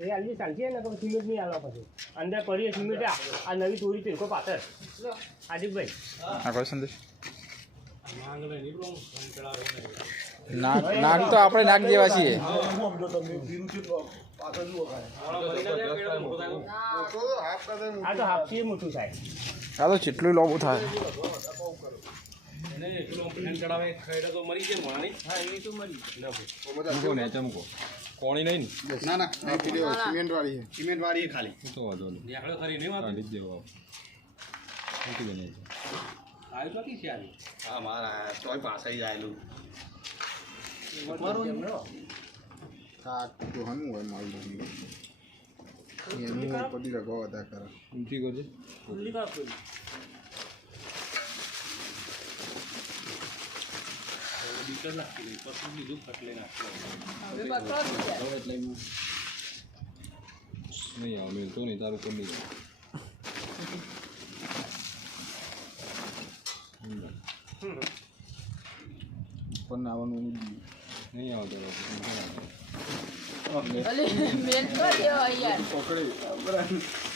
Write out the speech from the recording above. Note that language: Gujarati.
એ આલી ચાલશે ને તો સિમેન્ટ નહીં આલવા પછી અંદર પડીએ સિમેન્ટ આ નવી તોડી તો કોઈ પાછળ હાજીભાઈ આ કોઈ સંદેશ નાક તો આપણે નાક જેવા છીએ આ તો હાફથી મોટું થાય આ તો જેટલું લોબુ થાય કોણી નહીં ના ના સિમેન્ટ વાળી ખાલી તો વાંધો નહીં હા મારા તોય પાસે આવેલું પડી રગો હતા કરે ઊંચી કરજે નહીં આવે મિલતો નહીં તારું કોઈ નહીં પણ આવવાનું નહીં આવતો પકડી